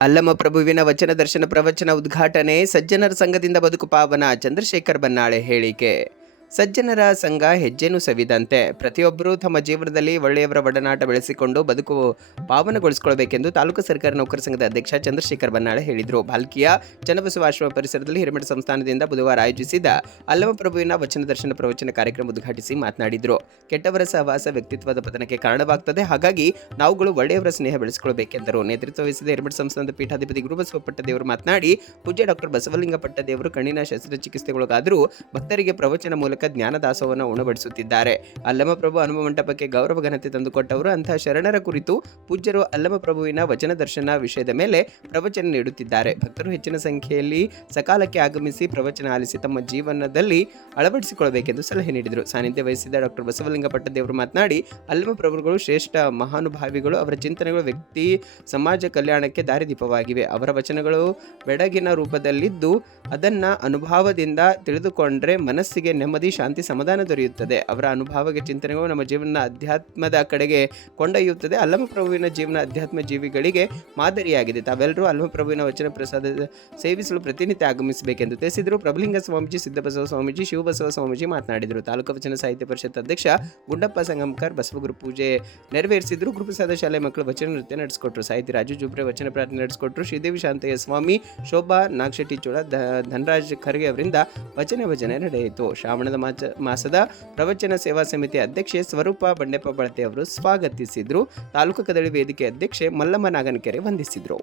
ಅಲ್ಲಮ ಪ್ರಭುವಿನ ವಚನ ದರ್ಶನ ಪ್ರವಚನ ಉದ್ಘಾಟನೆ. ಸಜ್ಜನರ ಸಂಘದಿಂದ ಬದುಕು ಪಾವನ. ಚಂದ್ರಶೇಖರ್ ಬನ್ನಾಳೆ ಹೇಳಿಕೆ. ಸಜ್ಜನರ ಸಂಘ ಹೆಜ್ಜೆನು ಸವಿದಂತೆ ಪ್ರತಿಯೊಬ್ಬರೂ ತಮ್ಮ ಜೀವನದಲ್ಲಿ ಒಳ್ಳೆಯವರ ಒಡನಾಟ ಬೆಳೆಸಿಕೊಂಡು ಬದುಕು ಪಾವನಗೊಳಿಸಿಕೊಳ್ಳಬೇಕೆಂದು ತಾಲೂಕು ಸರ್ಕಾರಿ ನೌಕರ ಸಂಘದ ಅಧ್ಯಕ್ಷ ಚಂದ್ರಶೇಖರ್ ಬನ್ನಾಳೆ ಹೇಳಿದರು. ಭಾಲ್ಕಿಯ ಚನ್ನಬಸವ ಆಶ್ರಮ ಪರಿಸರದಲ್ಲಿ ಹಿರೇಮಠ ಸಂಸ್ಥಾನದಿಂದ ಬುಧವಾರ ಆಯೋಜಿಸಿದ ಅಲ್ಲಮ ಪ್ರಭುವಿನ ವಚನ ದರ್ಶನ ಪ್ರವಚನ ಕಾರ್ಯಕ್ರಮ ಉದ್ಘಾಟಿಸಿ ಮಾತನಾಡಿದರು. ಕೆಟ್ಟವರ ಸಹವಾಸ ವ್ಯಕ್ತಿತ್ವದ ಪತನಕ್ಕೆ ಕಾರಣವಾಗುತ್ತದೆ. ಹಾಗಾಗಿ ನಾವುಗಳು ಒಳ್ಳೆಯವರ ಸ್ನೇಹ ಬೆಳೆಸಿಕೊಳ್ಳಬೇಕೆಂದರು. ನೇತೃತ್ವ ವಹಿಸಿದ ಹಿರೇಮಠ ಸಂಸ್ಥಾನದ ಪೀಠಾಧಿಪತಿ ಗುರುಬಸವ ಪಟ್ಟದೇವರು ಮಾತನಾಡಿ, ಪೂಜ್ಯ ಡಾಕ್ಟರ್ ಬಸವಲಿಂಗ ಪಟ್ಟದೇವರು ಕಣ್ಣಿನ ಶಸ್ತ್ರಚಿಕಿತ್ಸೆಗೊಳಗಾದರೂ ಭಕ್ತರಿಗೆ ಪ್ರವಚನ ಮೂಲಕ ಜ್ಞಾನದಾಸವನ್ನು ಉಣಬಡಿಸುತ್ತಿದ್ದಾರೆ. ಅಲ್ಲಮ ಪ್ರಭು ಹನುಮ ಮಂಟಪಕ್ಕೆ ಗೌರವ ಘನತೆ ತಂದುಕೊಟ್ಟವರು. ಅಂತಹ ಶರಣರ ಕುರಿತು ಪೂಜ್ಯರು ಅಲ್ಲಮ ಪ್ರಭುವಿನ ವಚನ ದರ್ಶನ ವಿಷಯದ ಮೇಲೆ ಪ್ರವಚನ ನೀಡುತ್ತಿದ್ದಾರೆ. ಭಕ್ತರು ಹೆಚ್ಚಿನ ಸಂಖ್ಯೆಯಲ್ಲಿ ಸಕಾಲಕ್ಕೆ ಆಗಮಿಸಿ ಪ್ರವಚನ ಆಲಿಸಿ ತಮ್ಮ ಜೀವನದಲ್ಲಿ ಅಳವಡಿಸಿಕೊಳ್ಳಬೇಕೆಂದು ಸಲಹೆ ನೀಡಿದರು. ಸಾನ್ನಿಧ್ಯ ವಹಿಸಿದ ಡಾಕ್ಟರ್ ಬಸವಲಿಂಗ ಪಟ್ಟದೇವರು ಮಾತನಾಡಿ, ಅಲ್ಲಮ ಪ್ರಭುಗಳು ಶ್ರೇಷ್ಠ ಮಹಾನುಭಾವಿಗಳು. ಅವರ ಚಿಂತನೆಗಳು ವ್ಯಕ್ತಿ ಸಮಾಜ ಕಲ್ಯಾಣಕ್ಕೆ ದಾರಿದೀಪವಾಗಿವೆ. ಅವರ ವಚನಗಳು ಬೆಳಗಿನ ರೂಪದಲ್ಲಿದ್ದು ಅದನ್ನ ಅನುಭವದಿಂದ ತಿಳಿದುಕೊಂಡ್ರೆ ಮನಸ್ಸಿಗೆ ನೆಮ್ಮದಿ, ಶಾಂತಿ, ಸಮಾಧಾನ ದೊರೆಯುತ್ತದೆ. ಅವರ ಅನುಭವಕ್ಕೆ ಚಿಂತನೆಗಳು ನಮ್ಮ ಜೀವನ ಅಧ್ಯಾತ್ಮದ ಕಡೆಗೆ ಕೊಂಡೊಯ್ಯುತ್ತದೆ. ಅಲ್ಲಮ ಪ್ರಭುವಿನ ಜೀವನ ಅಧ್ಯಾತ್ಮ ಜೀವಿಗಳಿಗೆ ಮಾದರಿಯಾಗಿದೆ. ತಾವೆಲ್ಲರೂ ಅಲ್ಲಮ ಪ್ರಭುವಿನ ವಚನ ಪ್ರಸಾದ ಸೇವಿಸಲು ಪ್ರತಿನಿತ್ಯ ಆಗಮಿಸಬೇಕೆಂದು ತಿಳಿಸಿದರು. ಪ್ರಭುಲಿಂಗ ಸ್ವಾಮೀಜಿ, ಸಿದ್ದಬಸವ ಸ್ವಾಮೀಜಿ, ಶಿವಬಸವ ಸ್ವಾಮೀಜಿ ಮಾತನಾಡಿದರು. ತಾಲೂಕು ವಚನ ಸಾಹಿತ್ಯ ಪರಿಷತ್ ಅಧ್ಯಕ್ಷ ಗುಂಡಪ್ಪ ಸಂಗಮಕರ್ ಬಸವಗುರು ಪೂಜೆ ನೆರವೇರಿಸಿದ್ರು. ಗುರುಪ್ರಸಾದ ಶಾಲೆ ಮಕ್ಕಳು ವಚನ ನೃತ್ಯ ನಡೆಸಿಕೊಟ್ರು. ಸಾಹಿತಿ ರಾಜು ಜುಬ್ರೆ ವಚನ ಪ್ರಾರ್ಥನೆ ನಡೆಸಿಕೊಟ್ರು. ಶ್ರೀದೇವಿ ಶಾಂತಯ್ಯ ಸ್ವಾಮಿ, ಶೋಭಾ ನಾಗಶೆಟ್ಟಿ ಚೋಳ, ಧನರಾಜ್ ಖರ್ಗೆ ಅವರಿಂದ ವಚನ ಭಜನೆ ನಡೆಯಿತು. ಶ್ರಾವಣದ ಮಾಸದ ಪ್ರವಚನ ಸೇವಾ ಸಮಿತಿ ಅಧ್ಯಕ್ಷೆ ಸ್ವರೂಪ ಬಂಡೆಪ್ಪ ಬಳತೆ ಅವರು ಸ್ವಾಗತಿಸಿದ್ರು. ತಾಲೂಕು ಕದಳಿ ವೇದಿಕೆ ಅಧ್ಯಕ್ಷೆ ಮಲ್ಲಮ್ಮ ನಾಗನಕೆರೆ ವಂದಿಸಿದ್ರು.